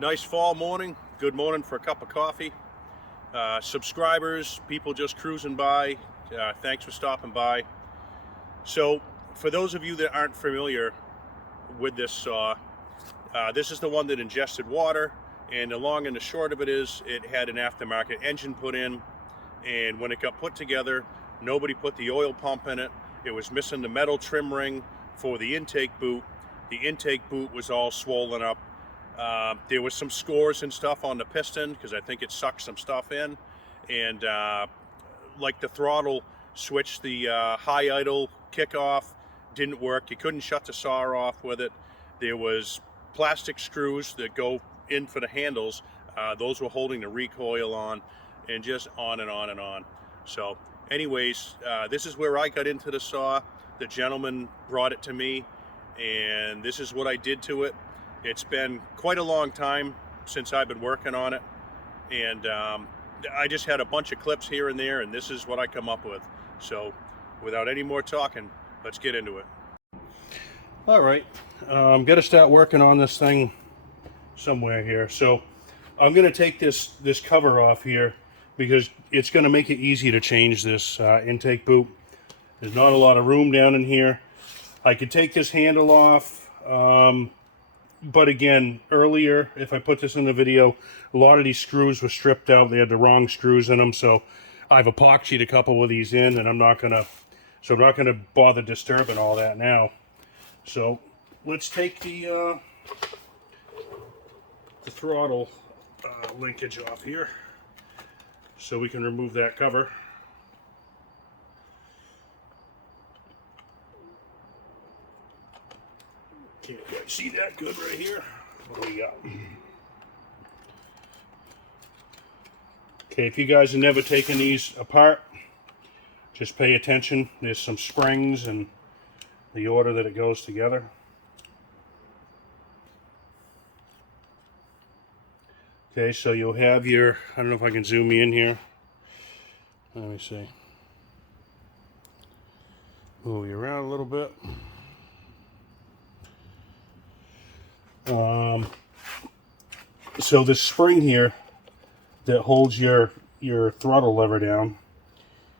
Nice fall morning. Good morning for a cup of coffee. Subscribers, people just cruising by, thanks for stopping by. So for those of you that aren't familiar with this saw, this is the one that ingested water, and the long and the short of it is it had an aftermarket engine put in, and when it got put together, nobody put the oil pump in it. It was missing the metal trim ring for the intake boot. The intake boot was all swollen up. There was some scores and stuff on the piston because I think it sucked some stuff in, and like the throttle switch, the high idle kickoff didn't work. You couldn't shut the saw off with it. There was plastic screws that go in for the handles. Those were holding the recoil on, and just on and on and on. So anyways, this is where I got into the saw. The gentleman brought it to me, and this is what I did to it. It's been quite a long time since I've been working on it, and I just had a bunch of clips here and there, and this is what I come up with. So without any more talking, let's get into it. All right, I'm gonna start working on this thing somewhere here. So I'm gonna take this cover off here because it's gonna make it easy to change this intake boot. There's not a lot of room down in here. I could take this handle off, but again, earlier, if I put this in the video, a lot of these screws were stripped out. They had the wrong screws in them, so I've epoxied a couple of these in, and I'm not gonna bother disturbing all that now. So let's take the throttle linkage off here, so we can remove that cover. Can't quite see that good right here. What do we got? Okay, if you guys have never taken these apart, just pay attention. There's some springs and the order that it goes together. Okay, so you'll have your, I don't know if I can zoom you in here. Let me see. Move you around a little bit. So this spring here that holds your throttle lever down,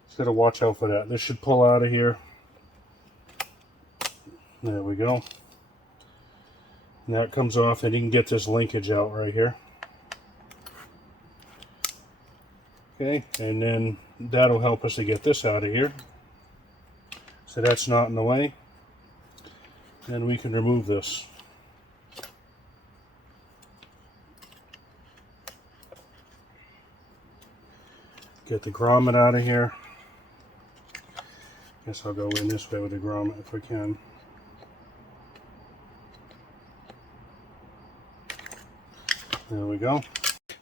just got to watch out for that. This should pull out of here. There we go. And that comes off, and you can get this linkage out right here. Okay, and then that'll help us to get this out of here. So that's not in the way. Then we can remove this. Get the grommet out of here. Guess I'll go in this way with the grommet if I can. There we go.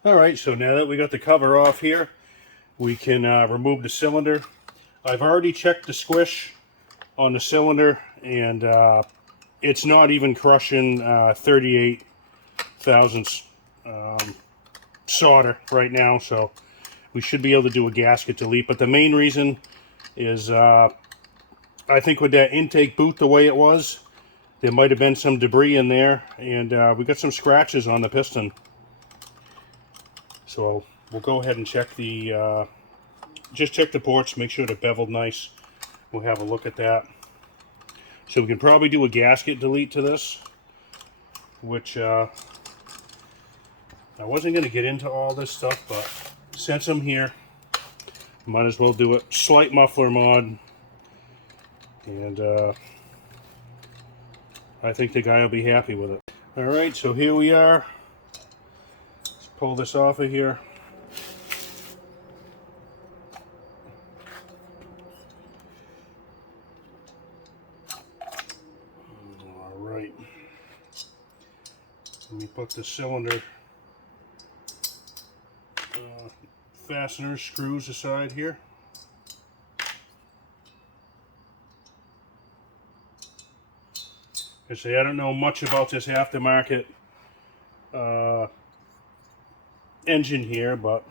Alright, so now that we got the cover off here, we can remove the cylinder. I've already checked the squish on the cylinder, and it's not even crushing 38 thousandths solder right now, so we should be able to do a gasket delete. But the main reason is I think with that intake boot the way it was, there might have been some debris in there, and we got some scratches on the piston. So we'll go ahead and check the just check the ports, make sure they're beveled nice. We'll have a look at that. So we can probably do a gasket delete to this, which I wasn't going to get into all this stuff, but since I'm here, might as well do it. Slight muffler mod, and I think the guy will be happy with it. Alright, so here we are. Let's pull this off of here. Alright. Let me put the cylinder fasteners, screws aside here. I say I don't know much about this aftermarket engine here, but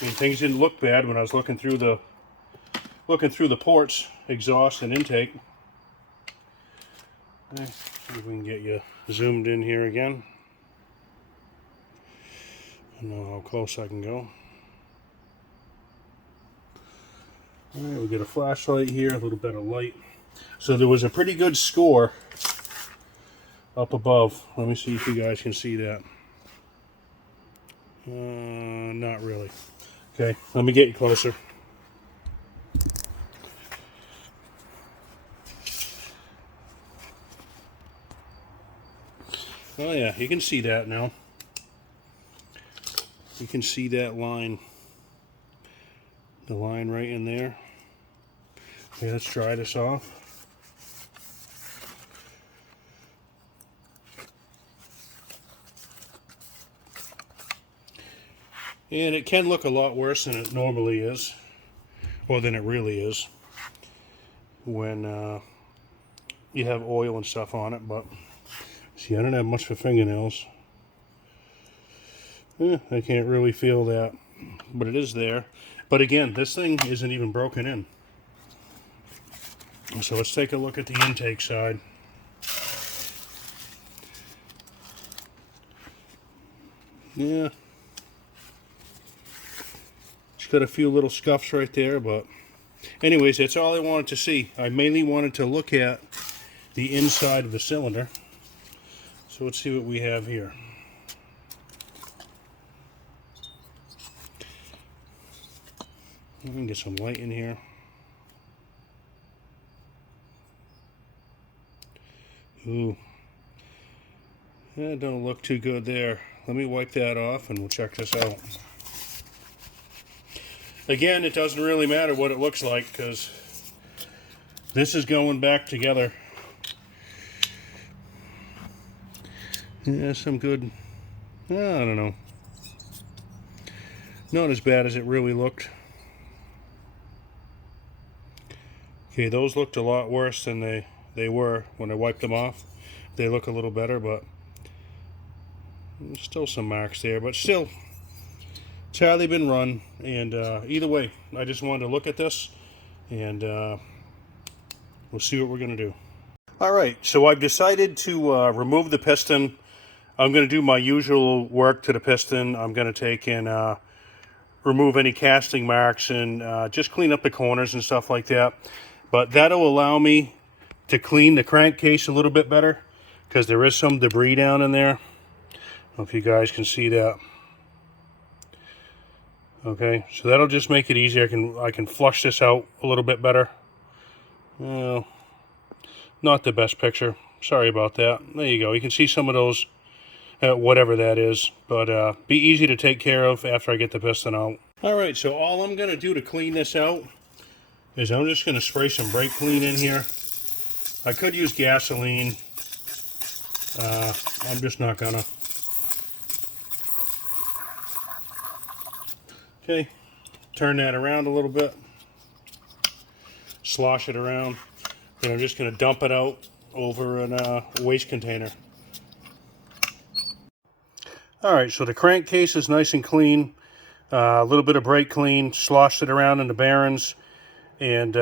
I mean, things didn't look bad when I was looking through the ports, exhaust and intake. Okay, see if we can get you zoomed in here again. I don't know how close I can go. Alright, we get a flashlight here, a little bit of light. So there was a pretty good score up above. Let me see if you guys can see that. Not really. Okay, let me get you closer. Oh yeah, you can see that now. You can see that line. The line right in there. Okay, let's dry this off. And it can look a lot worse than it normally is, or than it really is, when you have oil and stuff on it. But see, I don't have much for fingernails. I can't really feel that, but it is there. But again, this thing isn't even broken in. So let's take a look at the intake side. Yeah. It's got a few little scuffs right there, but anyways, that's all I wanted to see. I mainly wanted to look at the inside of the cylinder. So let's see what we have here. We can get some light in here. Ooh. That don't look too good there. Let me wipe that off and we'll check this out. Again, it doesn't really matter what it looks like because this is going back together. Yeah, some good, I don't know. Not as bad as it really looked. Okay, those looked a lot worse than they were when I wiped them off. They look a little better, but still some marks there. But still, it's hardly been run. And either way, I just wanted to look at this, and we'll see what we're going to do. All right, so I've decided to remove the piston. I'm going to do my usual work to the piston. I'm going to take and remove any casting marks and just clean up the corners and stuff like that. But that'll allow me to clean the crankcase a little bit better because there is some debris down in there. I don't know if you guys can see that. Okay, so that'll just make it easier. I can flush this out a little bit better. Well, not the best picture. Sorry about that. There you go. You can see some of those, whatever that is. But be easy to take care of after I get the piston out. All right, so all I'm going to do to clean this out is I'm just going to spray some brake clean in here. I could use gasoline. I'm just not going to. Okay, turn that around a little bit. Slosh it around. Then I'm just going to dump it out over a waste container. All right, so the crankcase is nice and clean. A little bit of brake clean, sloshed it around in the bearings, and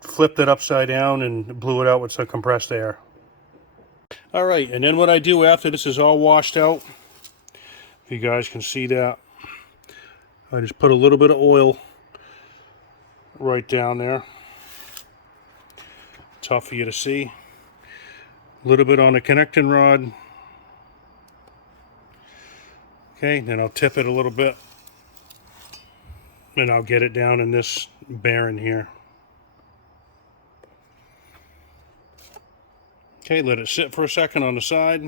flipped it upside down and blew it out with some compressed air. All right, and then what I do after this is all washed out, if you guys can see that, I just put a little bit of oil right down there. Tough for you to see. A little bit on the connecting rod. Okay, then I'll tip it a little bit. And I'll get it down in this bearing here. Okay, let it sit for a second on the side.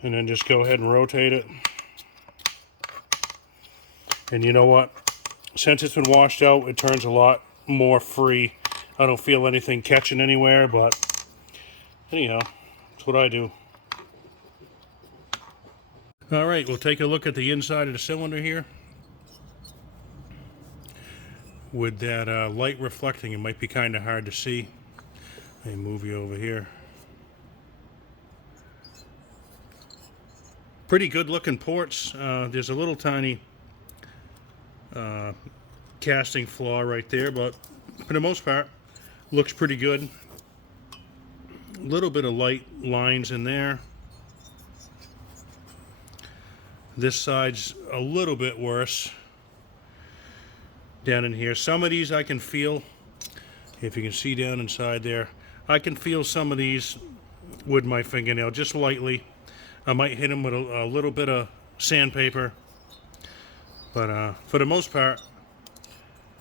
And then just go ahead and rotate it. And you know what? Since it's been washed out, it turns a lot more free. I don't feel anything catching anywhere, but anyhow, that's what I do. All right, we'll take a look at the inside of the cylinder here. With that light reflecting, it might be kind of hard to see. Let me move you over here. Pretty good looking ports. There's a little tiny casting flaw right there, but for the most part, looks pretty good. A little bit of light lines in there. This side's a little bit worse down in here. Some of these I can feel, if you can see down inside there, I can feel some of these with my fingernail just lightly. I might hit them with a little bit of sandpaper, but for the most part,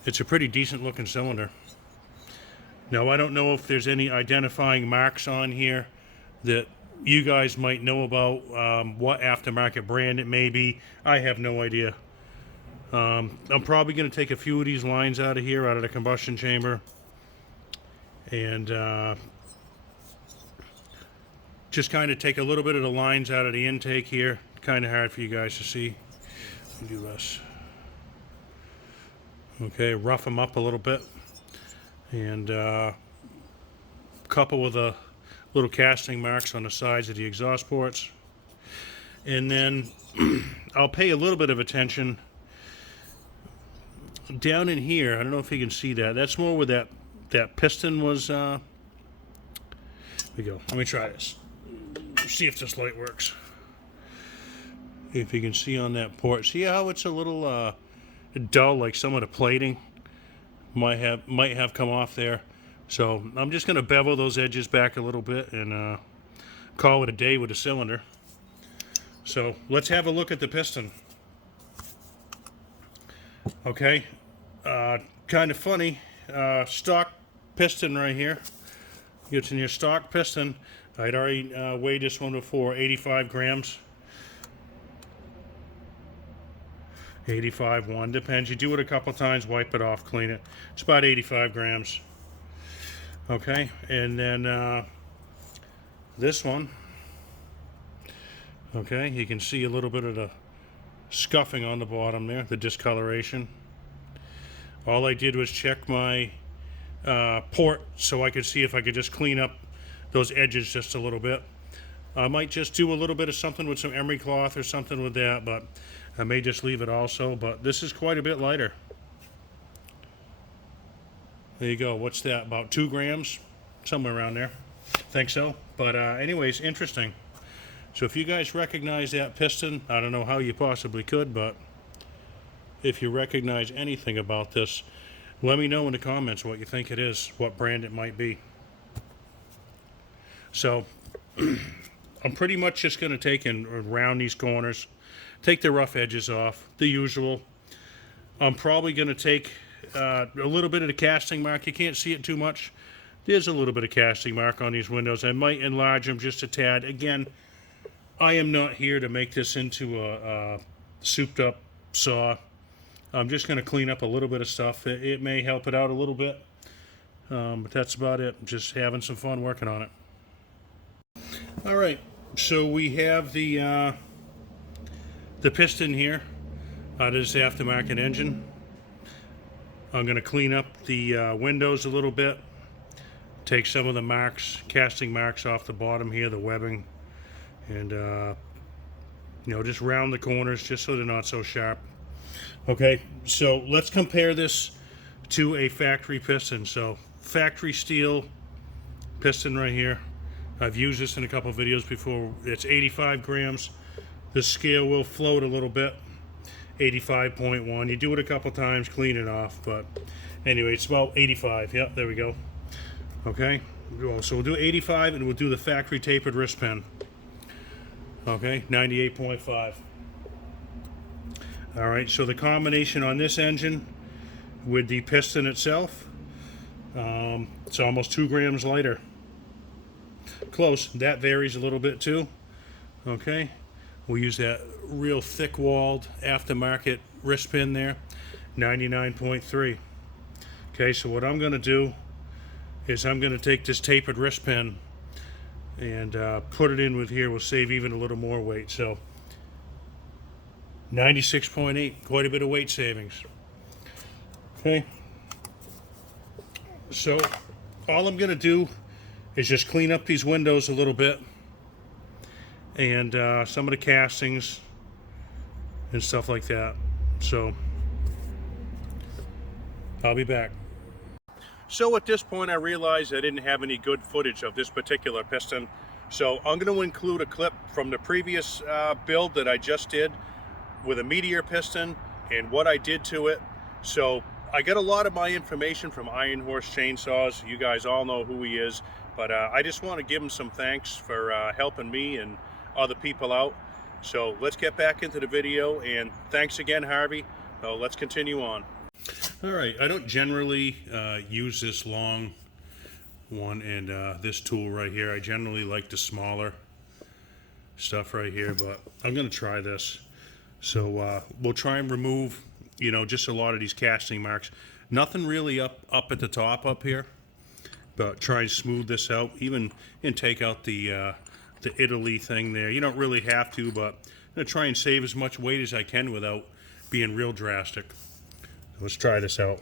it's a pretty decent looking cylinder. Now, I don't know if there's any identifying marks on here that you guys might know about, what aftermarket brand it may be. I have no idea. I'm probably going to take a few of these lines out of here, out of the combustion chamber, and just kind of take a little bit of the lines out of the intake here. Kind of hard for you guys to see. Let me do this. Okay, rough them up a little bit, and couple with the little casting marks on the sides of the exhaust ports. And then I'll pay a little bit of attention down in here. I don't know if you can see that. That's more where that piston was. Here we go. Let me try this. See if this light works. If you can see on that port, see how it's a little dull, like some of the plating might have come off there. So I'm just going to bevel those edges back a little bit and call it a day with the cylinder. So let's have a look at the piston. Okay, kind of funny, stock piston right here. It's in your stock piston. I'd already weighed this one before, 85 grams. 85, 1, depends. You do it a couple times, wipe it off, clean it. It's about 85 grams. Okay, and then this one. Okay, you can see a little bit of the scuffing on the bottom there, the discoloration. All I did was check my port so I could see if I could just clean up those edges just a little bit. I might just do a little bit of something with some emery cloth or something with that, but I may just leave it also. But this is quite a bit lighter. There you go. What's that? About 2 grams? Somewhere around there. Think so. But anyways, interesting. So if you guys recognize that piston, I don't know how you possibly could, but if you recognize anything about this, let me know in the comments what you think it is, what brand it might be. So I'm pretty much just going to take and round these corners, take the rough edges off, the usual. I'm probably going to take a little bit of the casting mark. You can't see it too much. There's a little bit of casting mark on these windows. I might enlarge them just a tad. Again, I am not here to make this into a souped up saw. I'm just going to clean up a little bit of stuff. It may help it out a little bit, but that's about it. Just having some fun working on it. All right, so we have the piston here out of this aftermarket engine. I'm going to clean up the windows a little bit, take some of the marks, casting marks off the bottom here, the webbing, and you know, just round the corners just so they're not so sharp. Okay, so let's compare this to a factory piston. So factory Stihl piston right here. I've used this in a couple videos before. It's 85 grams. The scale will float a little bit. 85.1. You do it a couple times, clean it off. But anyway, it's about 85. Yep, there we go. Okay, so we'll do 85 and we'll do the factory tapered wrist pin. Okay, 98.5. All right, so the combination on this engine with the piston itself, it's almost 2 grams lighter. Close. That varies a little bit too. Okay, we'll use that real thick-walled aftermarket wrist pin there, 99.3. Okay, so what I'm going to do is I'm going to take this tapered wrist pin and put it in with here. We'll save even a little more weight. So 96.8, quite a bit of weight savings. Okay, so all I'm going to do is just clean up these windows a little bit and some of the castings and stuff like that. So I'll be back. So at this point I realized I didn't have any good footage of this particular piston, so I'm going to include a clip from the previous build that I just did with a Meteor piston and what I did to it. So I get a lot of my information from Iron Horse Chainsaws. You guys all know who he is, but I just want to give him some thanks for helping me and other people out. So let's get back into the video, and thanks again, Harvey. Let's continue on. All right, I don't generally use this long one and this tool right here. I generally like the smaller stuff right here, but I'm going to try this. So we'll try and remove, you know, just a lot of these casting marks. Nothing really up at the top up here, but try and smooth this out, even and take out the Italy thing there. You don't really have to, but I'm going to try and save as much weight as I can without being real drastic. Let's try this out.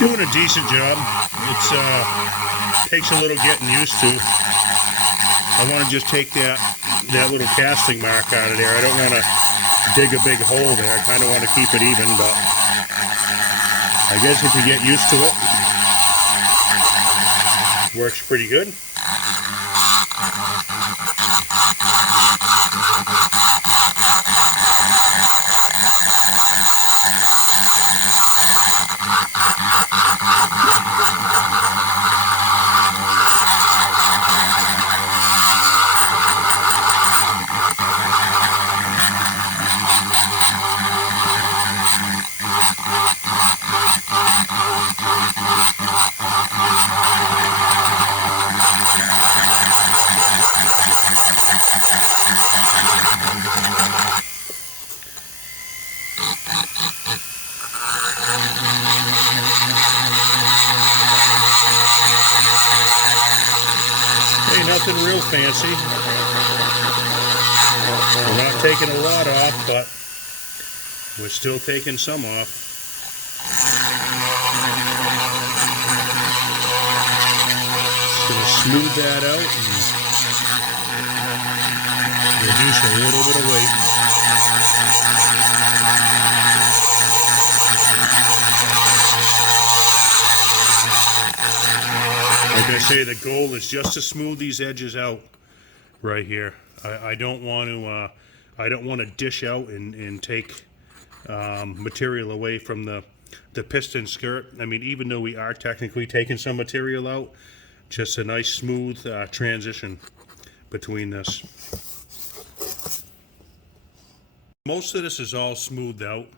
Doing a decent job. It's takes a little getting used to. I want to just take that little casting mark out of there. I don't want to dig a big hole there. I kind of want to keep it even, but I guess if you get used to it, works pretty good. Nothing real fancy. We're not taking a lot off, but we're still taking some off. Just going to smooth that out and reduce a little bit of weight. Like I say, the goal is just to smooth these edges out right here. I don't want to dish out and take material away from the piston skirt. I mean, even though we are technically taking some material out, just a nice smooth transition between this. Most of this is all smoothed out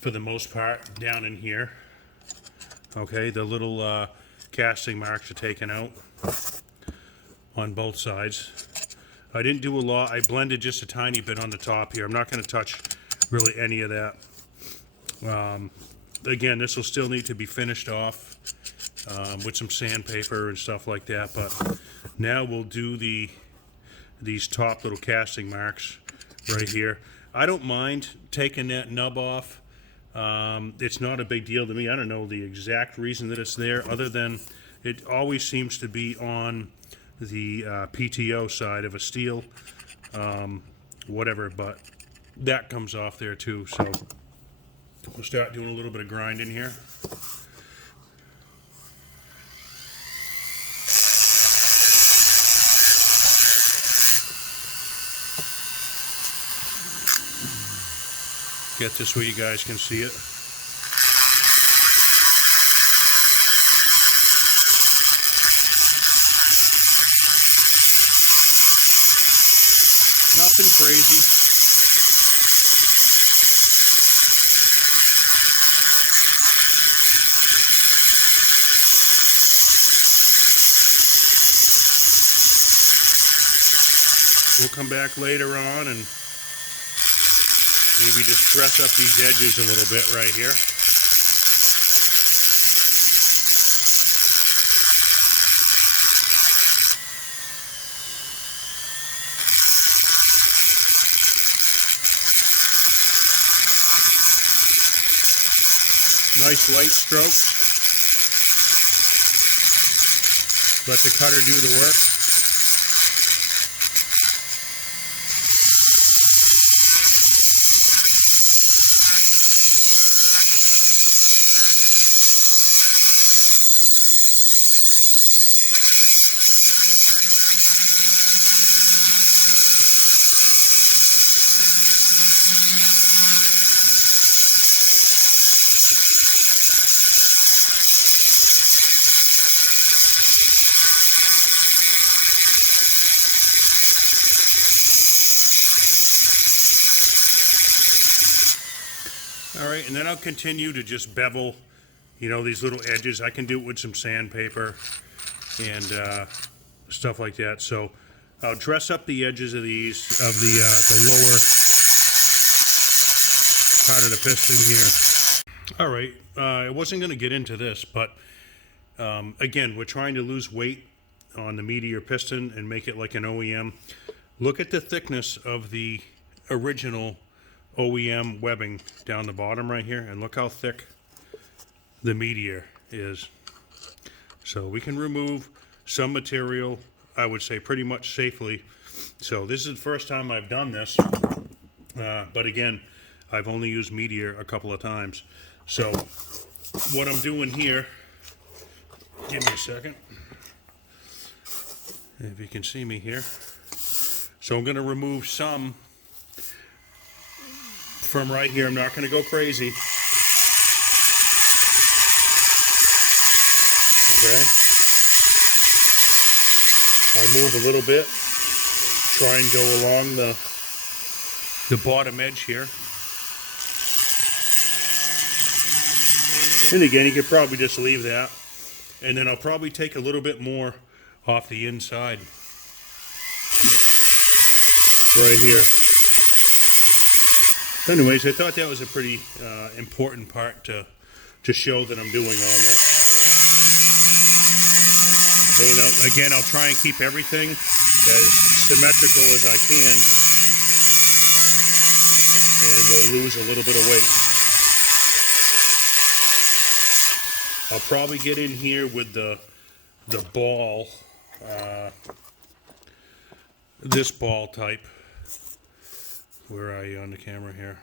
for the most part down in here. Okay, the little casting marks are taken out on both sides. I didn't do a lot. I blended just a tiny bit on the top here. I'm not going to touch really any of that. Again, this will still need to be finished off with some sandpaper and stuff like that, but now we'll do these top little casting marks right here. I don't mind taking that nub off. It's not a big deal to me. I don't know the exact reason that it's there, other than it always seems to be on the PTO side of a Stihl, whatever, but that comes off there too. So we'll start doing a little bit of grinding here. Get this way you guys can see it. Nothing crazy. we'll come back later on and maybe just dress up these edges a little bit right here. Nice light strokes. Let the cutter do the work. All right, and then I'll continue to just bevel, you know, these little edges. I can do it with some sandpaper and stuff like that. So I'll dress up the edges of these, of the lower part of the piston here. All right, I wasn't going to get into this, but again, we're trying to lose weight on the meteor piston and make it like an OEM. Look at the thickness of the original OEM webbing down the bottom right here, and look how thick the meteor is. So we can remove some material, I would say pretty much safely. So this is the first time I've done this, but again, I've only used meteor a couple of times. So what I'm doing here, give me a second, if you can see me here. So I'm going to remove some from right here. I'm not going to go crazy. Okay. I move a little bit. Try and go along the bottom edge here. And again, you could probably just leave that. And then I'll probably take a little bit more off the inside. Right here. Anyways, I thought that was a pretty important part to show that I'm doing all this. So, you know, again, I'll try and keep everything as symmetrical as I can, and we'll lose a little bit of weight. I'll probably get in here with the ball, this ball type. Where are you on the camera here?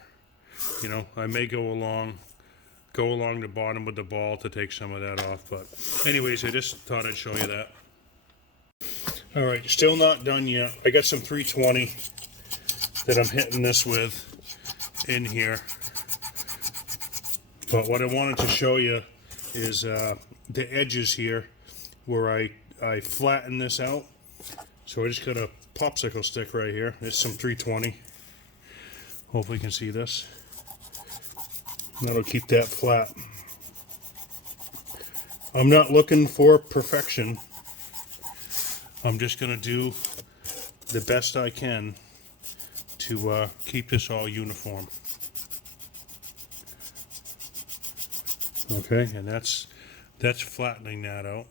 You know, I may go along the bottom with the ball to take some of that off, but anyways, I just thought I'd show you that. All right, still not done yet. I got some 320 that I'm hitting this with in here, but what I wanted to show you is the edges here where I flatten this out. So I just got a popsicle stick right here. It's some 320. Hopefully you can see this. That'll keep that flat. I'm not looking for perfection. I'm just going to do the best I can to keep this all uniform. Okay, and that's flattening that out.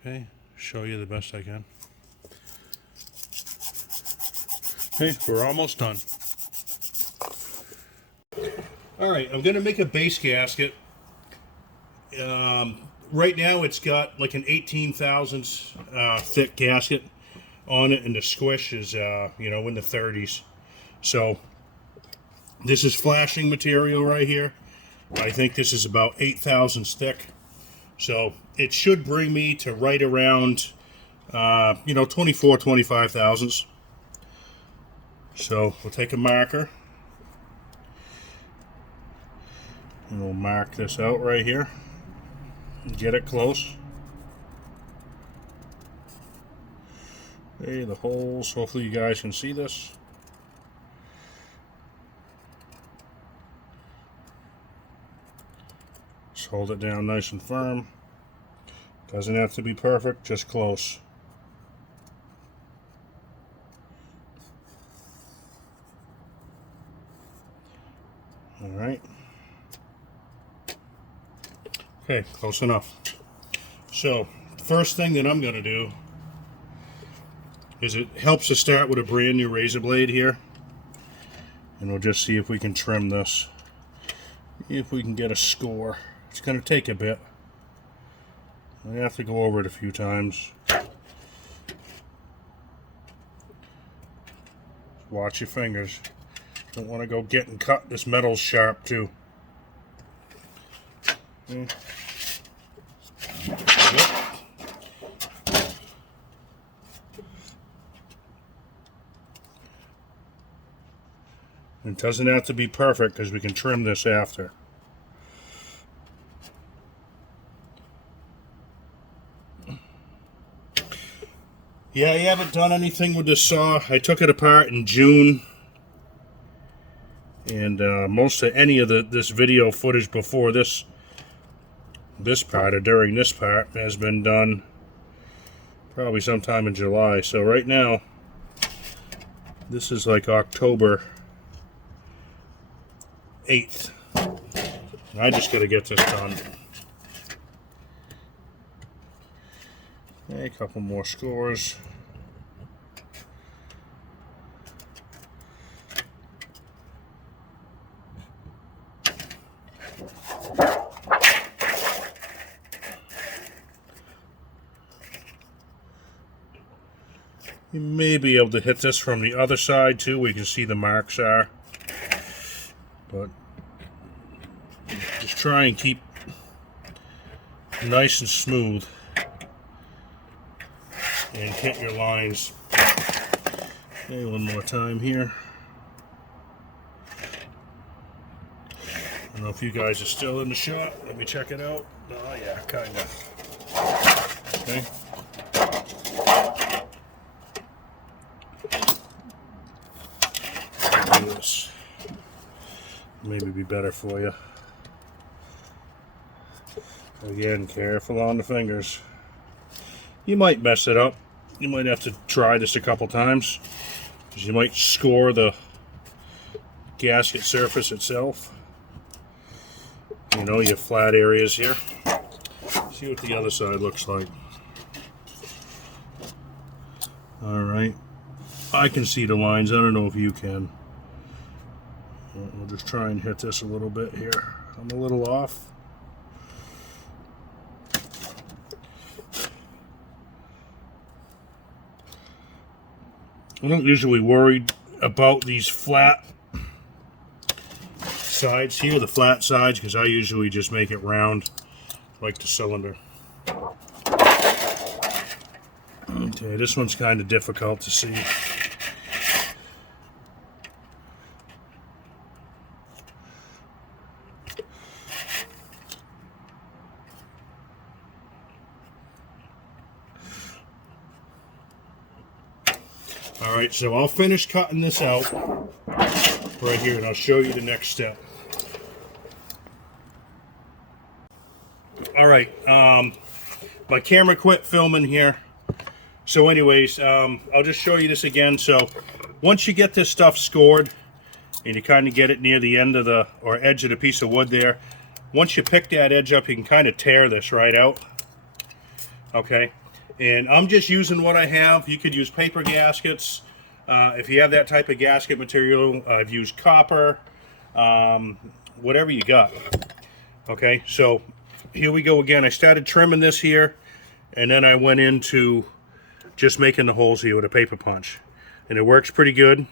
Okay, show you the best I can. Okay, we're almost done. Alright, I'm going to make a base gasket. Right now it's got like an 18 thousandths thick gasket on it, and the squish is, you know, in the 30s. So this is flashing material right here. I think this is about 8 thousandths thick. So it should bring me to right around, you know, 24, 25 thousandths. So we'll take a marker and we'll mark this out right here and get it close. Okay, the holes, hopefully you guys can see this. Just hold it down nice and firm. Doesn't have to be perfect, just close. All right. Okay, close enough. So, first thing that I'm going to do is it helps to start with a brand new razor blade here. And we'll just see if we can trim this. If we can get a score. It's going to take a bit. I have to go over it a few times. Watch your fingers. Don't want to go getting cut. This metal's sharp too. Okay. Yep. It doesn't have to be perfect because we can trim this after. Yeah, I haven't done anything with this saw. I took it apart in June. And most of any of this video footage before this part or during this part has been done probably sometime in July. So right now, this is like October 8th. I just got to get this done. Okay, a couple more scores. You may be able to hit this from the other side too, where you can see the marks are. But just try and keep nice and smooth and hit your lines. Okay, one more time here. I don't know if you guys are still in the shot. Let me check it out. Oh yeah, kinda. Okay. Do this. Maybe be better for you. Again, careful on the fingers. You might mess it up. You might have to try this a couple times, because you might score the gasket surface itself. You know, your flat areas here. See what the other side looks like. Alright. I can see the lines. I don't know if you can. We'll just try and hit this a little bit here. I'm a little off. I don't usually worry about these flat sides here, the flat sides, because I usually just make it round like the cylinder. Okay, this one's kind of difficult to see. Alright, so I'll finish cutting this out right here and I'll show you the next step. Alright, my camera quit filming here. So anyways, I'll just show you this again. So once you get this stuff scored and you kind of get it near the end of the, or edge of the piece of wood there, once you pick that edge up, you can kind of tear this right out. Okay. And I'm just using what I have. You could use paper gaskets. If you have that type of gasket material, I've used copper, whatever you got. Okay, so here we go again. I started trimming this here, and then I went into just making the holes here with a paper punch. And it works pretty good.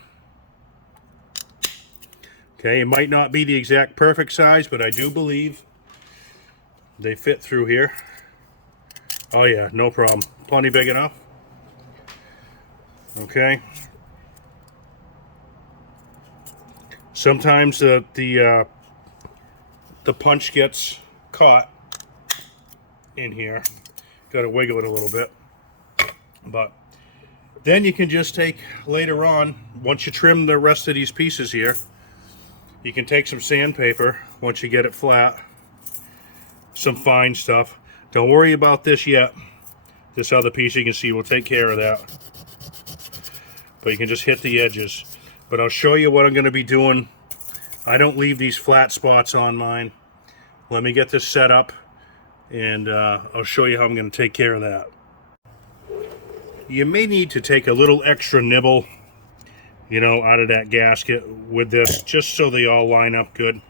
Okay, it might not be the exact perfect size, but I do believe they fit through here. Oh yeah, no problem. Plenty big enough. Okay. Sometimes the punch gets caught in here. Got to wiggle it a little bit. But then you can just take later on, once you trim the rest of these pieces here, you can take some sandpaper once you get it flat, some fine stuff. Don't worry about this yet. This other piece you can see will take care of that. But you can just hit the edges. But I'll show you what I'm going to be doing I don't leave these flat spots on mine. Let me get this set up, and I'll show you how I'm going to take care of that. You may need to take a little extra nibble, you know, out of that gasket with this, just so they all line up good.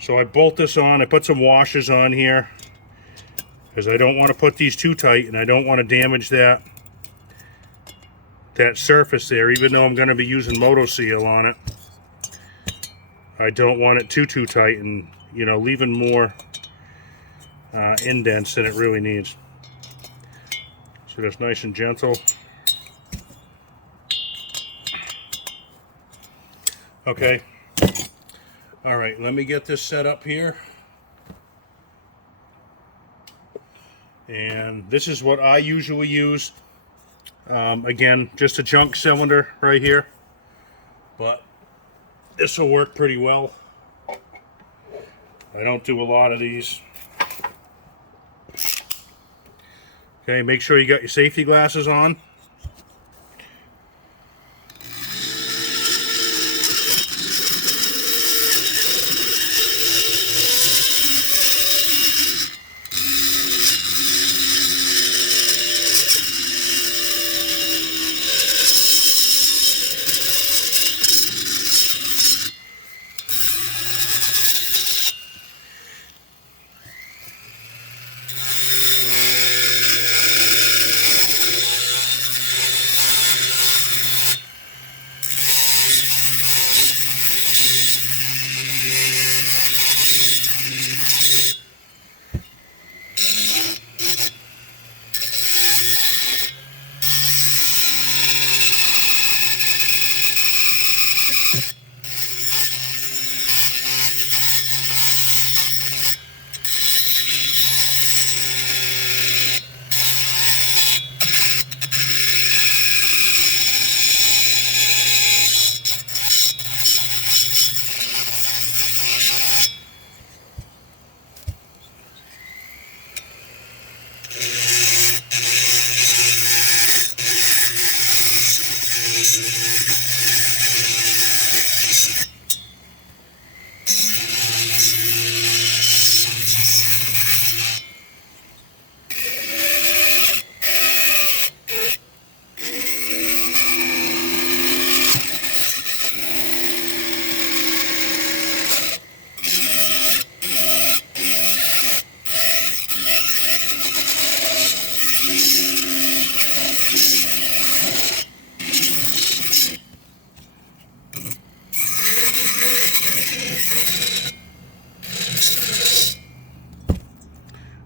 So I bolt this on. I put some washers on here because I don't want to put these too tight, and I don't want to damage that surface there, even though I'm going to be using Moto Seal on it. I don't want it too tight, and you know, leaving more indents than it really needs. So that's nice and gentle. Okay. All right, let me get this set up here. And this is what I usually use. Again, just a junk cylinder right here. But this will work pretty well. I don't do a lot of these. Okay, make sure you got your safety glasses on.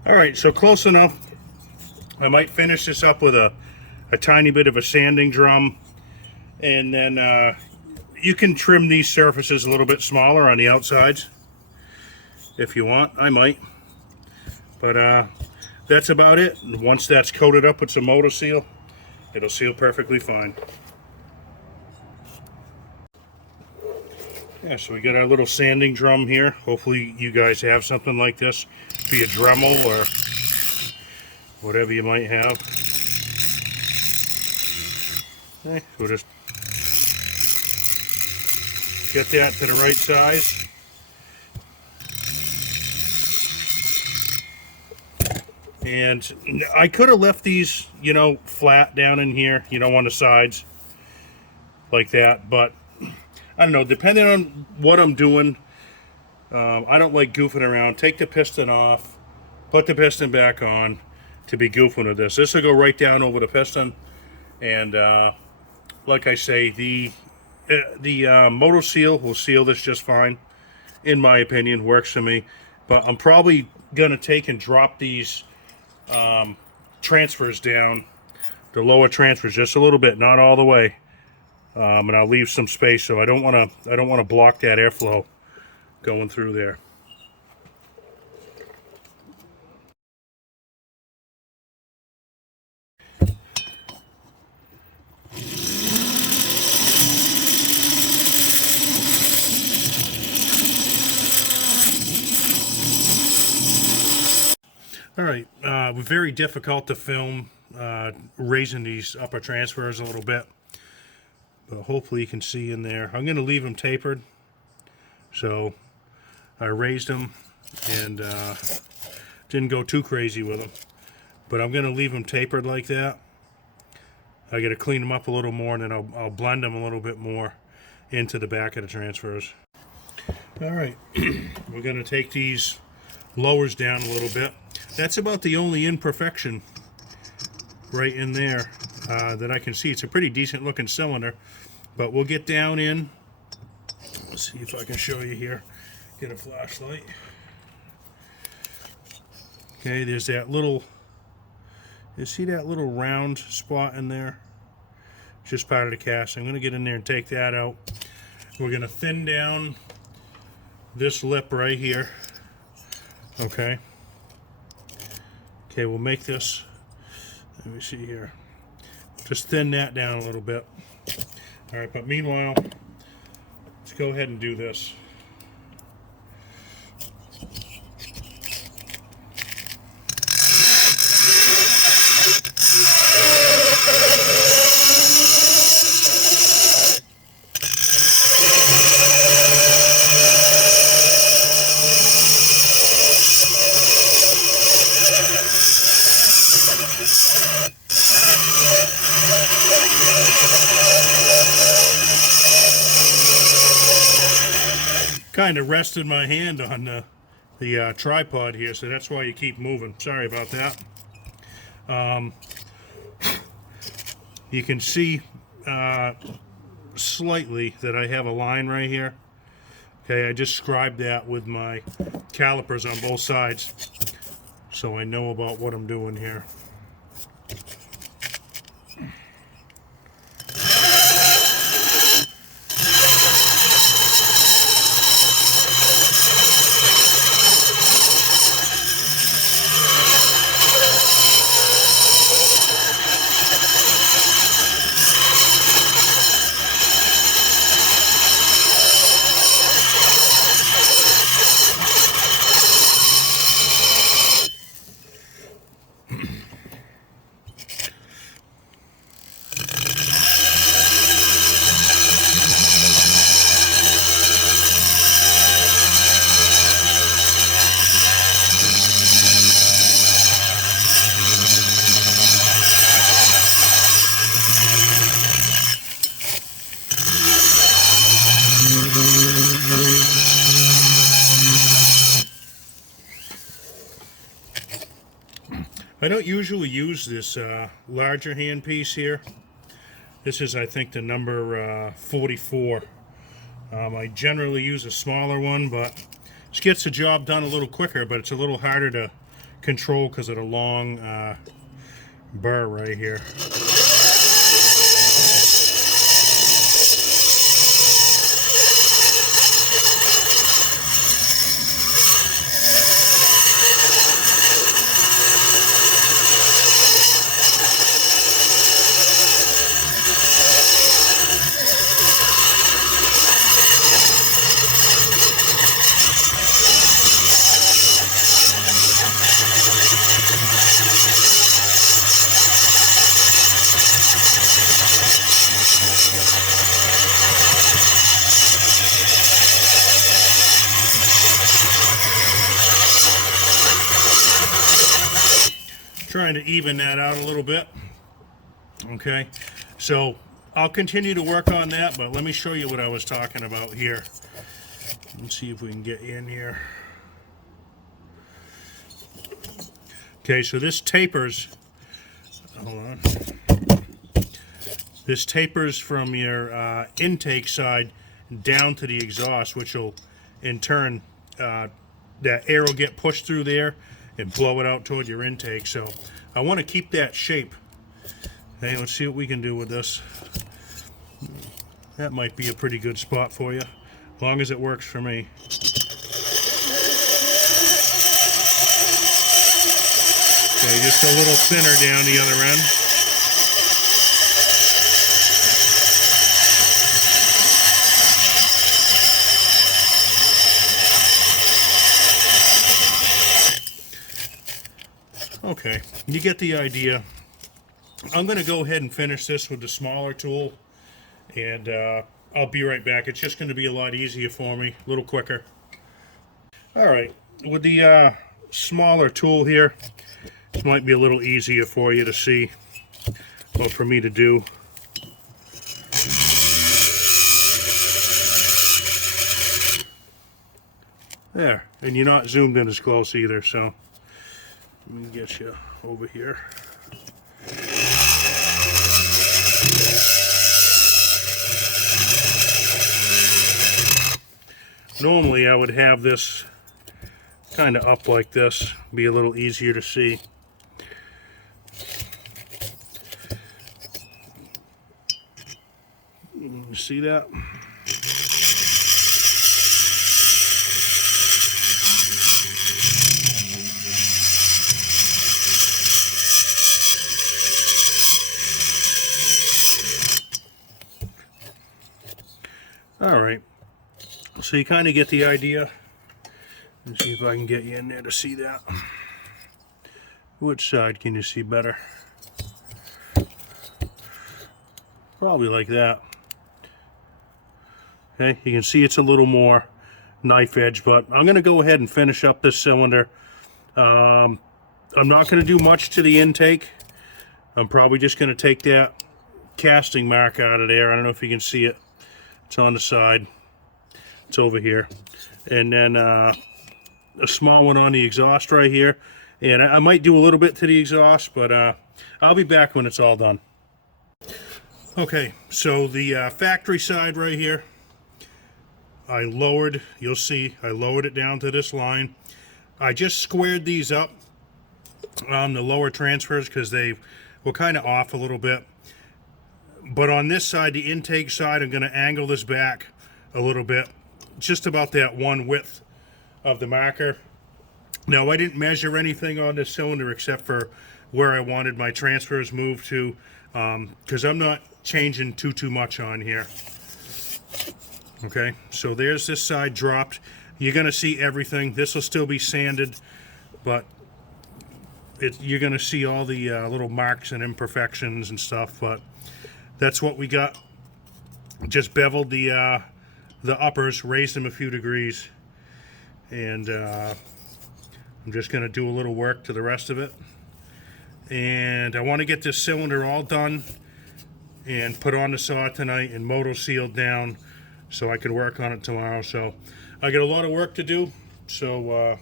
All right, so close enough. I might finish this up with a tiny bit of a sanding drum, and then you can trim these surfaces a little bit smaller on the outsides if you want. I might, but that's about it. Once that's coated up with some Moto Seal, it'll seal perfectly fine. Yeah, so we got our little sanding drum here. Hopefully you guys have something like this, be a Dremel or whatever you might have. Okay, we'll just get that to the right size. And I could have left these, you know, flat down in here, you know, on the sides like that, but I don't know, depending on what I'm doing, I don't like goofing around. Take the piston off, put the piston back on to be goofing with this. This will go right down over the piston, and like I say, the Moto Seal will seal this just fine, in my opinion. Works for me. But I'm probably going to take and drop these transfers down, the lower transfers, just a little bit, not all the way. And I'll leave some space, so I don't want to block that airflow going through there. All right, very difficult to film raising these upper transfers a little bit, but hopefully you can see in there. I'm going to leave them tapered So I raised them and didn't go too crazy with them. But I'm going to leave them tapered like that. I got to clean them up a little more, and then I'll blend them a little bit more into the back of the transfers. All right, we're going to take these lowers down a little bit. That's about the only imperfection right in there that I can see. It's a pretty decent looking cylinder, but we'll get down in. Let's see if I can show you here. Get a flashlight. Okay, there's that little, you see that little round spot in there? Just part of the cast. I'm going to get in there and take that out. We're going to thin down this lip right here. Okay. Okay, we'll make this, let me see here. Just thin that down a little bit. All right, but meanwhile, let's go ahead and do this. Kind of rested my hand on the tripod here, so that's why you keep moving. Sorry about that. You can see slightly that I have a line right here. Okay, I just scribed that with my calipers on both sides, so I know about what I'm doing here. I don't usually use this larger handpiece here. This is, I think, the number 44. I generally use a smaller one, but this gets the job done a little quicker, but it's a little harder to control because of the long burr right here. Trying to even that out a little bit. Okay, so I'll continue to work on that, but let me show you what I was talking about here. Let's see if we can get in here. Okay, so this tapers, hold on. This tapers from your intake side down to the exhaust, which will in turn, that air will get pushed through there and blow it out toward your intake. So I want to keep that shape. Okay, let's see what we can do with this. That might be a pretty good spot for you, as long as it works for me. Okay, just a little thinner down the other end. Okay, you get the idea. I'm going to go ahead and finish this with the smaller tool, and I'll be right back. It's just going to be a lot easier for me, a little quicker. All right, with the smaller tool here, this might be a little easier for you to see, well, for me to do. There, and you're not zoomed in as close either, so let me get you over here. Normally I would have this kind of up like this, be a little easier to see. You see that? All right, so you kind of get the idea. Let's see if I can get you in there to see that. Which side can you see better? Probably like that. Okay, you can see it's a little more knife edge, but I'm going to go ahead and finish up this cylinder. I'm not going to do much to the intake. I'm probably just going to take that casting mark out of there. I don't know if you can see it. It's on the side. It's over here. And then a small one on the exhaust right here. And I might do a little bit to the exhaust, but I'll be back when it's all done. Okay, so the factory side right here, I lowered, you'll see, I lowered it down to this line. I just squared these up on the lower transfers because they were kind of off a little bit. But on this side, the intake side, I'm going to angle this back a little bit, just about that one width of the marker. Now, I didn't measure anything on this cylinder except for where I wanted my transfers moved to, because I'm not changing too much on here. Okay, so there's this side dropped. You're going to see everything. This will still be sanded, but you're going to see all the little marks and imperfections and stuff, but that's what we got. Just beveled the uppers, raised them a few degrees, and I'm just going to do a little work to the rest of it. And I want to get this cylinder all done and put on the saw tonight and motor sealed down so I can work on it tomorrow. So I got a lot of work to do, so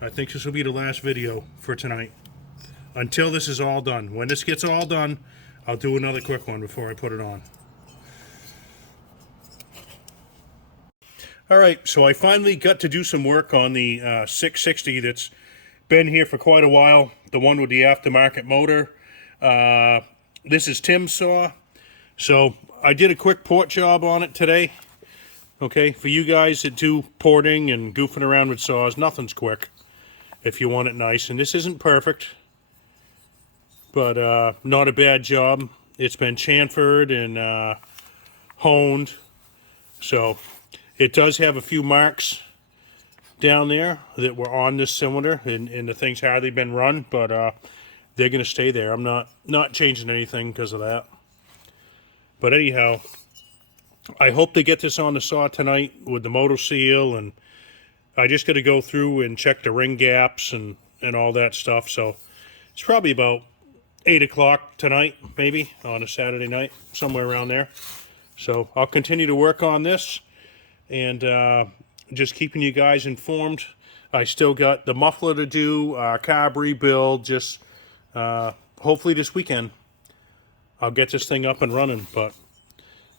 I think this will be the last video for tonight until this is all done. When this gets all done, I'll do another quick one before I put it on. All right, so I finally got to do some work on the 660 that's been here for quite a while, the one with the aftermarket motor. This is Tim's saw. So I did a quick port job on it today. Okay, for you guys that do porting and goofing around with saws, nothing's quick if you want it nice. And this isn't perfect, but not a bad job. It's been chamfered and honed. So it does have a few marks down there that were on this cylinder, and the thing's hardly been run, but they're going to stay there. I'm not changing anything because of that. But anyhow, I hope to get this on the saw tonight with the motor seal, and I just got to go through and check the ring gaps and all that stuff. So it's probably about 8 o'clock tonight, maybe on a Saturday night, somewhere around there. So I'll continue to work on this and just keeping you guys informed. I still got the muffler to do, carb rebuild, just hopefully this weekend I'll get this thing up and running, but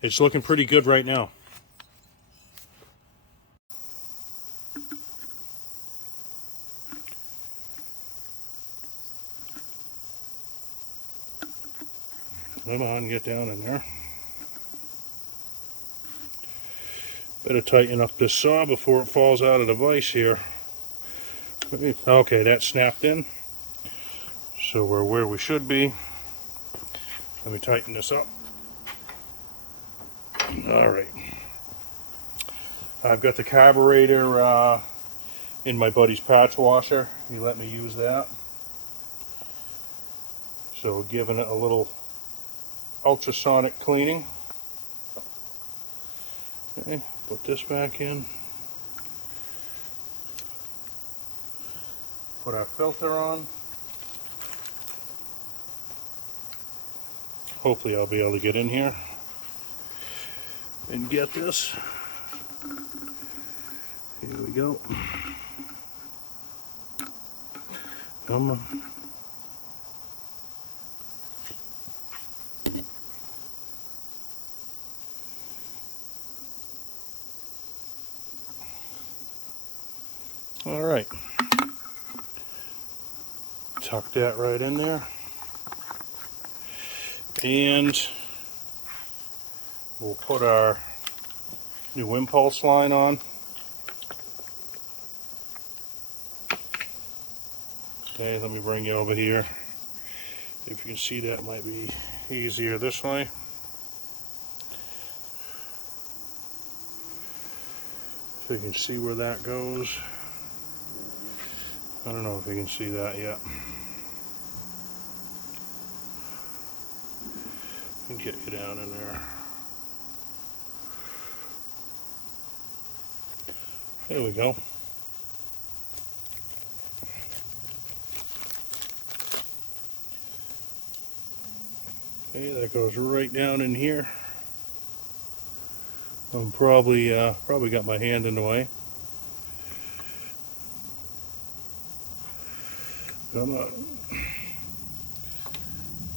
it's looking pretty good right now. Come on, get down in there. Better tighten up this saw before it falls out of the vise here. Okay, that snapped in. So we're where we should be. Let me tighten this up. All right. I've got the carburetor in my buddy's patch washer. He let me use that. So we're giving it a little ultrasonic cleaning. Okay, put this back in. Put our filter on. Hopefully I'll be able to get in here and get this. Here we go. Come on. All right. Tuck that right in there. And we'll put our new impulse line on. Okay, let me bring you over here. If you can see, that might be easier this way. If you can see where that goes. I don't know if you can see that yet. And get you down in there. There we go. Okay, that goes right down in here. I'm probably got my hand in the way.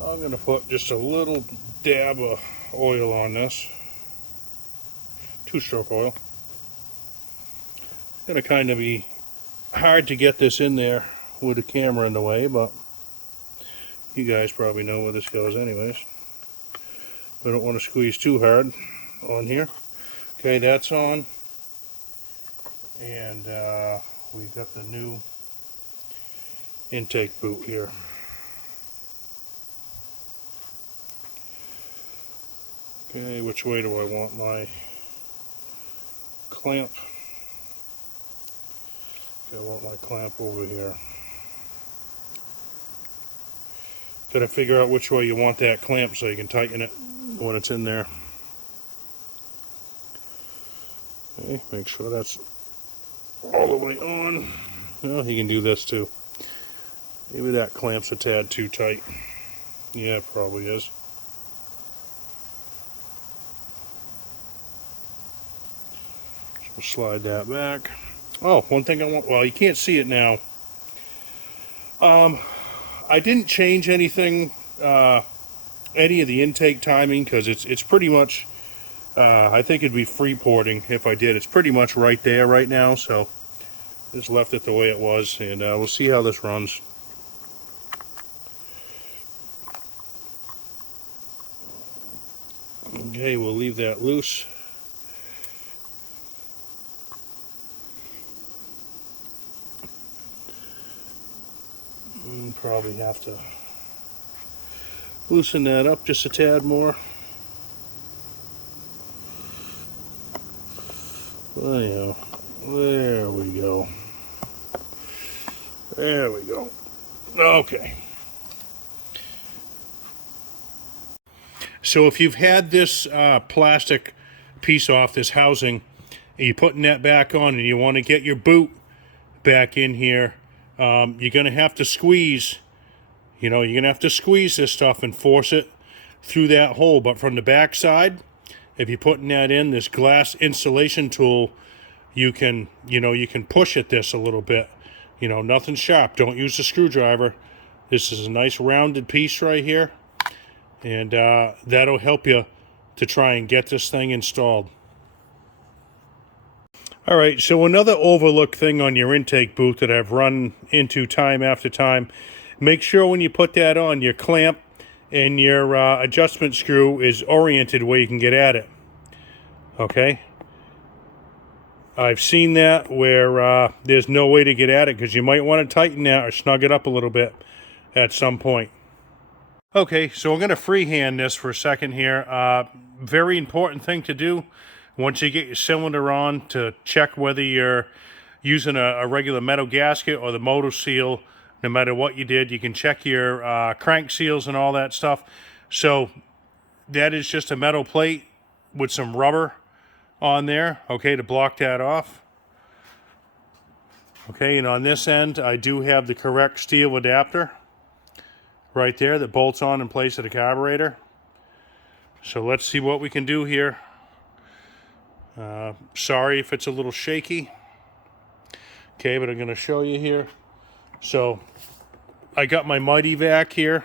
I'm gonna put just a little dab of oil on this. 2-stroke oil. It's gonna kind of be hard to get this in there with the camera in the way, but you guys probably know where this goes anyways. I don't want to squeeze too hard on here. Okay, that's on. And we got the new intake boot here. Okay, which way do I want my clamp? Okay, I want my clamp over here. Gotta figure out which way you want that clamp so you can tighten it when it's in there. Okay, make sure that's all the way on. Well, you can do this too. Maybe that clamp's a tad too tight. Yeah, it probably is. So slide that back. Oh, one thing I want, well, you can't see it now. I didn't change anything, any of the intake timing, because it's pretty much, I think it'd be free porting if I did. It's pretty much right there right now, so just left it the way it was, and we'll see how this runs. Okay, we'll leave that loose. Probably have to loosen that up just a tad more. Well, yeah, there we go. There we go. Okay. So if you've had this plastic piece off, this housing, and you're putting that back on and you want to get your boot back in here, you're going to have to squeeze, you're going to have to squeeze this stuff and force it through that hole. But from the back side, if you're putting that in, this glass insulation tool, you can push at this a little bit. Nothing sharp. Don't use the screwdriver. This is a nice rounded piece right here. And that'll help you to try and get this thing installed. All right, so another overlooked thing on your intake boot that I've run into time after time, make sure when you put that on, your clamp and your adjustment screw is oriented where you can get at it. Okay? I've seen that where there's no way to get at it, because you might want to tighten that or snug it up a little bit at some point. Okay, so I'm going to freehand this for a second here. Very important thing to do once you get your cylinder on, to check whether you're using a regular metal gasket or the motor seal. No matter what you did, you can check your crank seals and all that stuff. So that is just a metal plate with some rubber on there, okay, to block that off. Okay, and on this end, I do have the correct Stihl adapter right there that bolts on in place of the carburetor. So let's see what we can do here. Sorry if it's a little shaky. Okay, but I'm going to show you here. So I got my Mighty Vac here.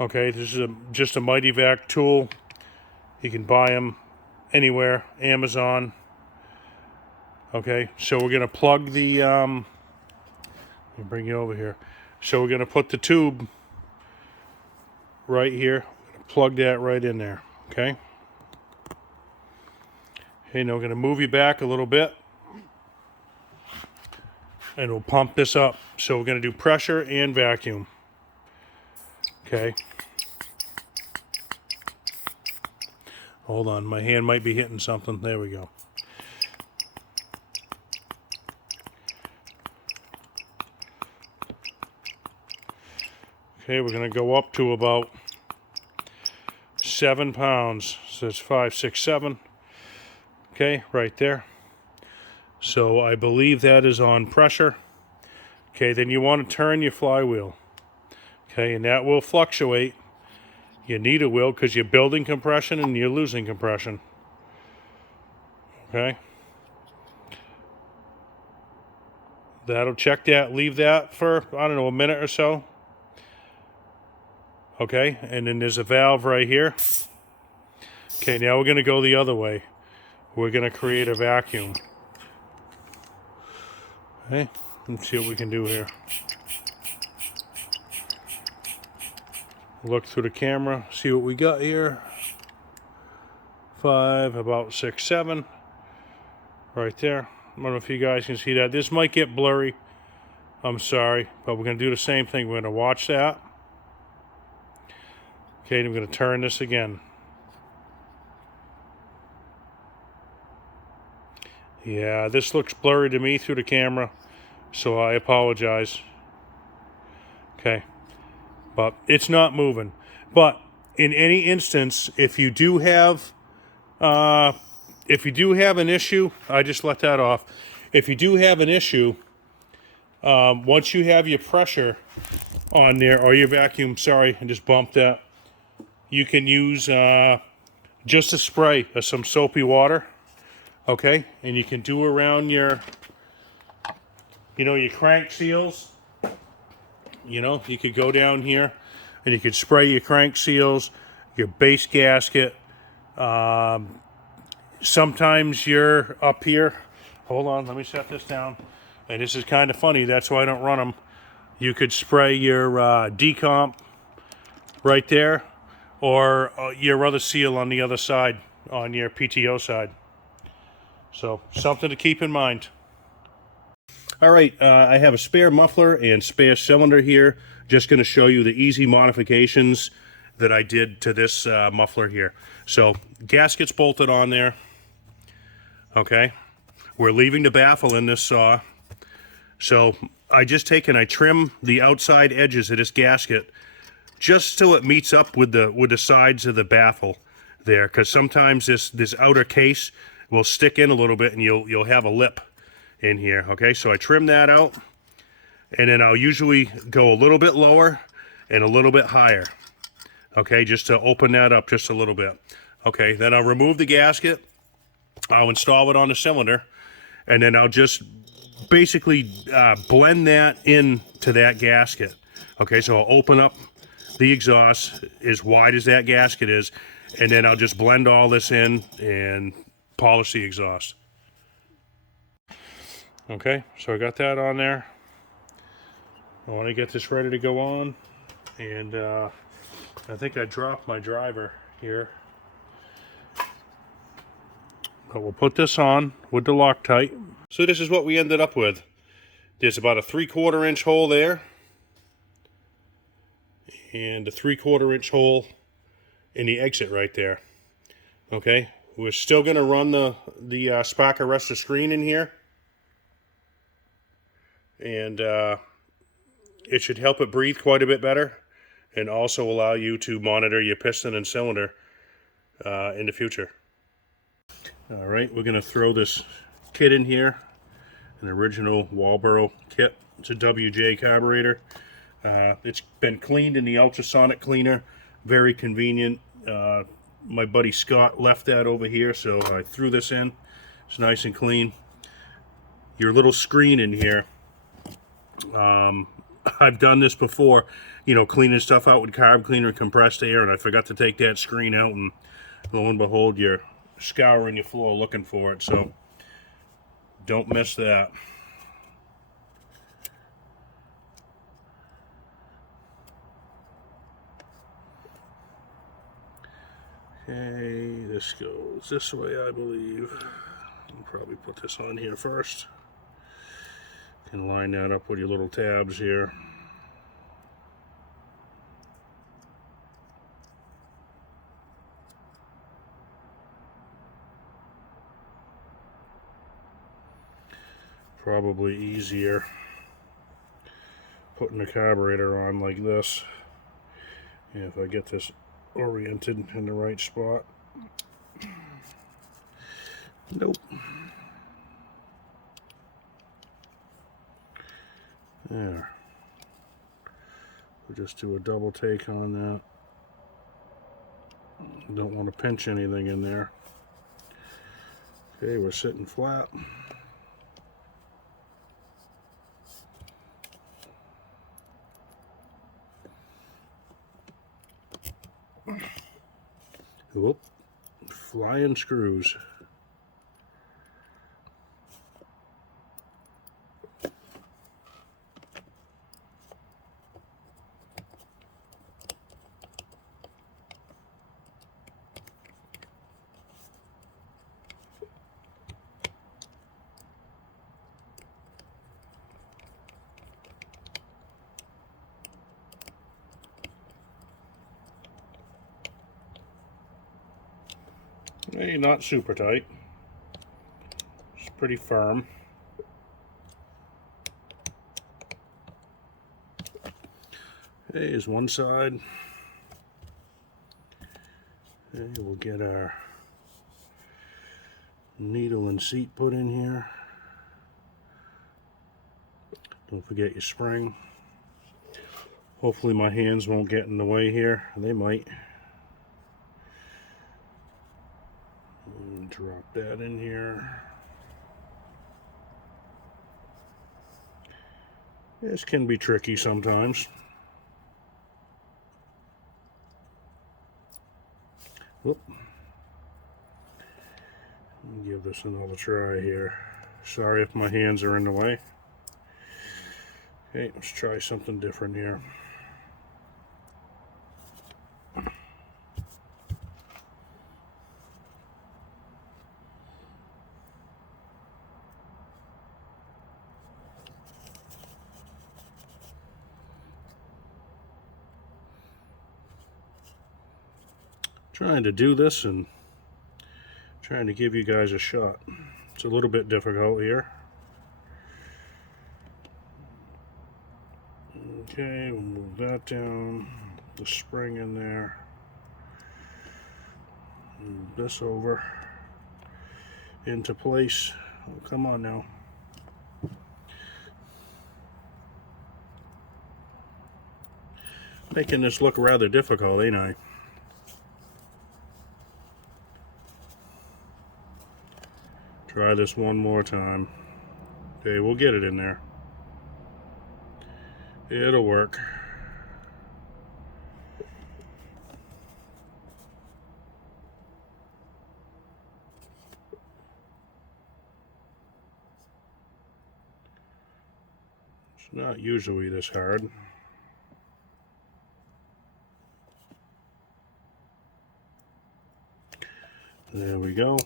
Okay, this is just a Mighty Vac tool. You can buy them anywhere, Amazon. Okay, so we're going to plug the, let me bring you over here. So we're going to put the tube right here. Plug that right in there, okay? Okay, now we're going to move you back a little bit. And we'll pump this up. So we're going to do pressure and vacuum. Okay. Hold on, my hand might be hitting something. There we go. Okay, we're going to go up to about 7 pounds. So it's 5, 6, 7. Okay, right there. So I believe that is on pressure. Okay, then you want to turn your flywheel. Okay, and that will fluctuate. You need it will because you're building compression and you're losing compression. Okay. That'll check that. Leave that for, I don't know, a minute or so. Okay, and then there's a valve right here. Okay, now we're going to go the other way. We're going to create a vacuum. Okay, let's see what we can do here. Look through the camera, see what we got here. 5, about 6, 7. Right there. I don't know if you guys can see that. This might get blurry. I'm sorry, but we're going to do the same thing. We're going to watch that. Okay, and we're going to turn this again. Yeah, this looks blurry to me through the camera, so I apologize. Okay, but it's not moving. But in any instance, if you do have an issue, I just let that off. If you do have an issue, once you have your pressure on there, or your vacuum, sorry, I just bumped that, you can use just a spray of some soapy water. Okay, and you can do around your, your crank seals. You could go down here and you could spray your crank seals, your base gasket. Sometimes you're up here. Hold on, let me set this down. And this is kind of funny, that's why I don't run them. You could spray your decomp right there, or your other seal on the other side, on your PTO side. So, something to keep in mind. All right, I have a spare muffler and spare cylinder here. Just going to show you the easy modifications that I did to this muffler here. So, gasket's bolted on there. Okay, we're leaving the baffle in this saw. So, I just take and I trim the outside edges of this gasket just so it meets up with the sides of the baffle there, because sometimes this outer case will stick in a little bit and you'll have a lip in here. Okay, so I trim that out, and then I'll usually go a little bit lower and a little bit higher. Okay, just to open that up just a little bit. Okay, then I'll remove the gasket, I'll install it on the cylinder, and then I'll just basically blend that into that gasket. Okay, so I'll open up the exhaust as wide as that gasket is, and then I'll just blend all this in and polish the exhaust. Okay, so I got that on there. I want to get this ready to go on, and I think I dropped my driver here. But we'll put this on with the Loctite. So this is what we ended up with. There's about a 3/4 inch hole there, and a 3/4 inch hole in the exit right there. Okay, we're still going to run the spark arrestor screen in here, and it should help it breathe quite a bit better, and also allow you to monitor your piston and cylinder in the future. All right, we're gonna throw this kit in here, an original Walboro kit. It's a WJ carburetor. It's been cleaned in the ultrasonic cleaner, very convenient. My buddy Scott left that over here, so I threw this in. It's nice and clean. Your little screen in here, I've done this before, you know, cleaning stuff out with carb cleaner and compressed air, and I forgot to take that screen out, and lo and behold, you're scouring your floor looking for it, so don't miss that. Okay, this goes this way, I believe. I'll probably put this on here first. You can line that up with your little tabs here. Probably easier putting the carburetor on like this. And if I get this oriented in the right spot. Nope. There. We'll just do a double take on that. Don't want to pinch anything in there. Okay, we're sitting flat. Whoop. Flying screws. Hey, not super tight. It's pretty firm. Okay, here's one side. Okay, we'll get our needle and seat put in here. Don't forget your spring. Hopefully my hands won't get in the way here. They might. And drop that in here. This can be tricky sometimes. Whoop. Give this another try here. Sorry if my hands are in the way. Okay, let's try something different here. Trying to do this and trying to give you guys a shot. It's a little bit difficult here. Okay, we'll move that down, the spring in there, move this over into place. Oh, come on now. Making this look rather difficult, ain't I? Try this one more time. Okay, we'll get it in there. It'll work. It's not usually this hard. There we go.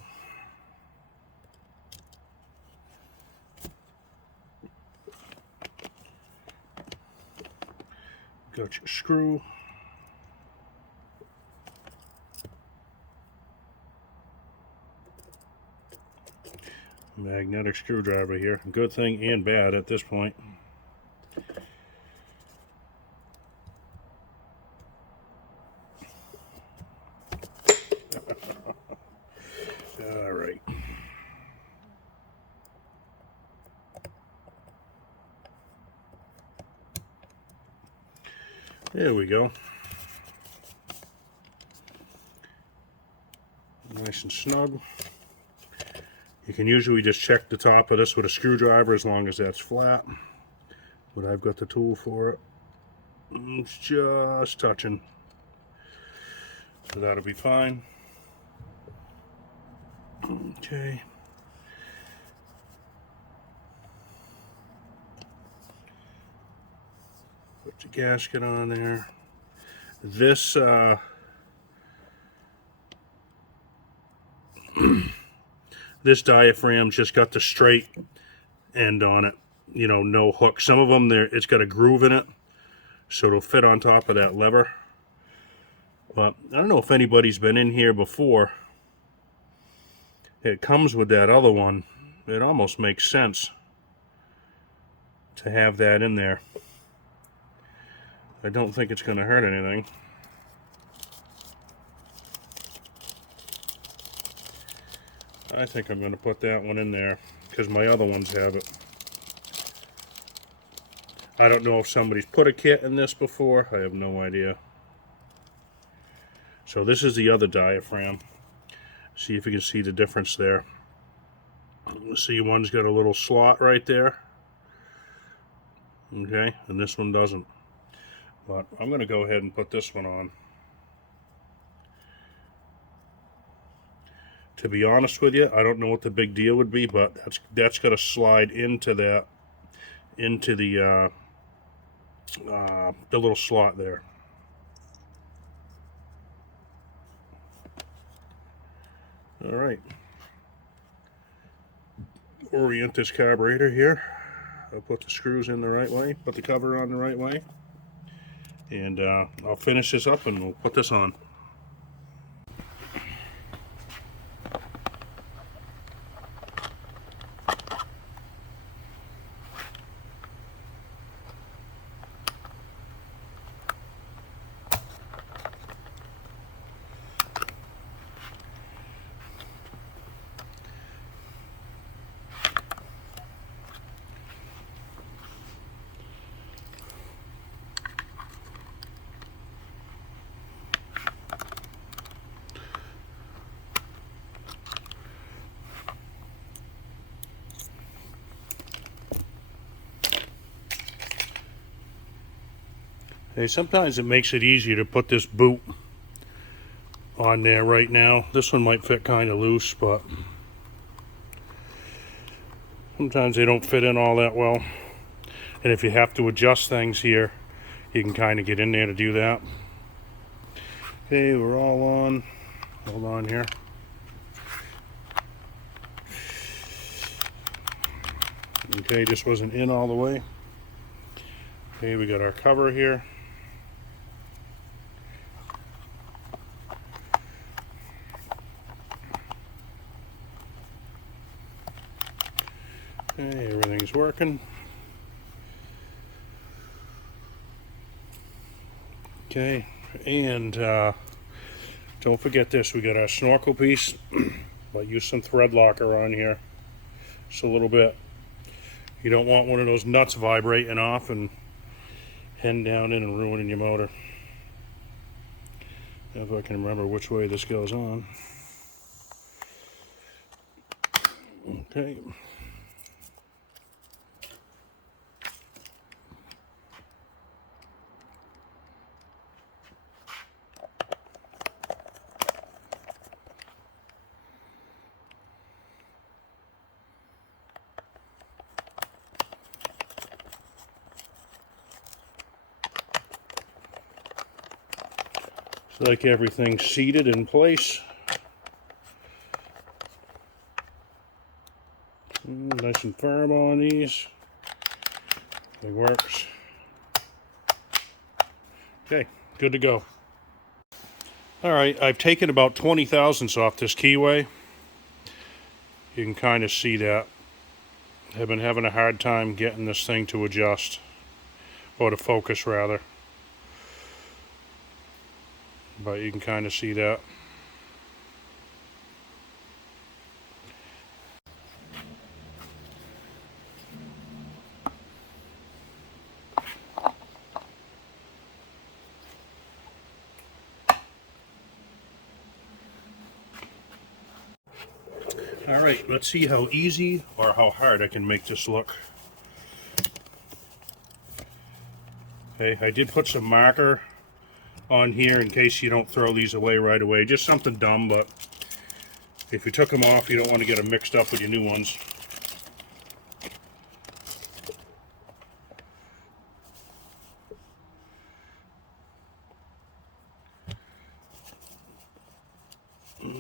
Got your screw. Magnetic screwdriver here. Good thing and bad at this point. All right. There we go. Nice and snug. You can usually just check the top of this with a screwdriver as long as that's flat. But I've got the tool for it. It's just touching. So that'll be fine. Okay. Put the gasket on there. This this diaphragm's just got the straight end on it. You know, no hook. Some of them, it's got a groove in it, so it'll fit on top of that lever. But I don't know if anybody's been in here before. It comes with that other one. It almost makes sense to have that in there. I don't think it's going to hurt anything. I think I'm going to put that one in there because my other ones have it. I don't know if somebody's put a kit in this before. I have no idea. So this is the other diaphragm. See if you can see the difference there. See, one's got a little slot right there. Okay, and this one doesn't. But I'm going to go ahead and put this one on. To be honest with you, I don't know what the big deal would be, but that's got to slide into the little slot there. All right. Orient this carburetor here. I'll put the screws in the right way, put the cover on the right way, and I'll finish this up and we'll put this on. Hey, sometimes it makes it easier to put this boot on there right now. This one might fit kind of loose, but sometimes they don't fit in all that well. And if you have to adjust things here, you can kind of get in there to do that. Okay, we're all on. Hold on here. Okay, this wasn't in all the way. Okay, we got our cover here. Okay, everything's working. Okay, and don't forget this. We got our snorkel piece. I'll use some thread locker on here just a little bit. You don't want one of those nuts vibrating off and heading down in and ruining your motor. If I can remember which way this goes on. Okay. It's like everything's seated in place. Nice and firm on these. It works. Okay, good to go. All right, I've taken about 20 thousandths off this keyway. You can kind of see that. I've been having a hard time getting this thing to adjust, or to focus rather. But you can kind of see that. All right, let's see how easy or how hard I can make this look. Okay, I did put some marker on here in case you don't throw these away right away. Just something dumb, but if you took them off, you don't want to get them mixed up with your new ones.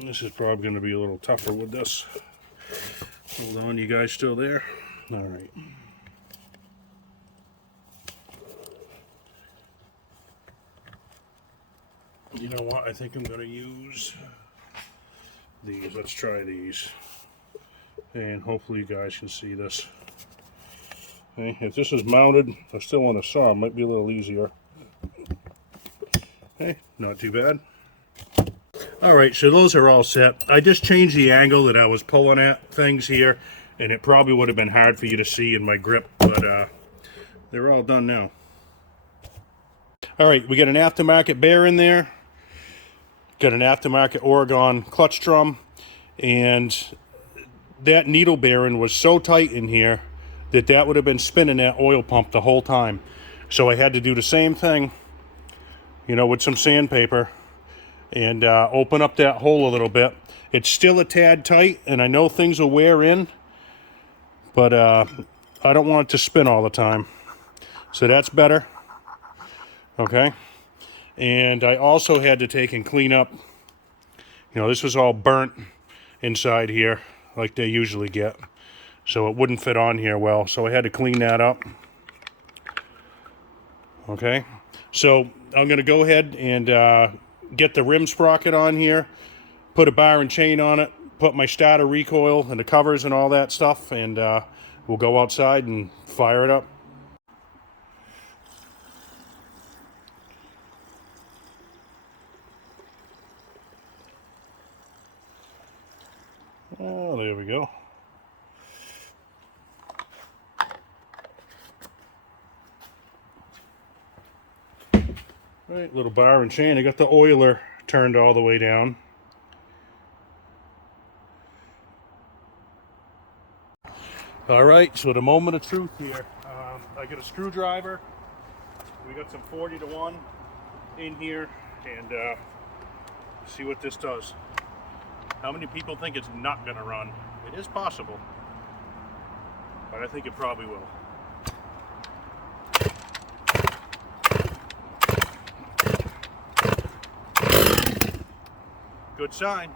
This is probably going to be a little tougher with this. Hold on, you guys still there? All right. You know what? I think I'm going to use these. Let's try these. And hopefully you guys can see this. Okay, if this is mounted, I still want to saw. It might be a little easier. Okay, not too bad. Alright, so those are all set. I just changed the angle that I was pulling at things here, and it probably would have been hard for you to see in my grip, but they're all done now. Alright, we got an aftermarket bear in there, got an aftermarket Oregon clutch drum, and that needle bearing was so tight in here that would have been spinning that oil pump the whole time. So I had to do the same thing, you know, with some sandpaper, and open up that hole a little bit. It's still a tad tight, and I know things will wear in, but I don't want it to spin all the time. So that's better. Okay. And I also had to take and clean up, you know, this was all burnt inside here like they usually get. So it wouldn't fit on here well. So I had to clean that up. Okay. So I'm going to go ahead and get the rim sprocket on here, put a bar and chain on it, put my starter recoil and the covers and all that stuff, and we'll go outside and fire it up. Oh, there we go. All right, little bar and chain. I got the oiler turned all the way down. All right, so the moment of truth here. I got a screwdriver. We got some 40-to-1 in here, and see what this does. How many people think it's not going to run? It is possible, but I think it probably will. Good sign.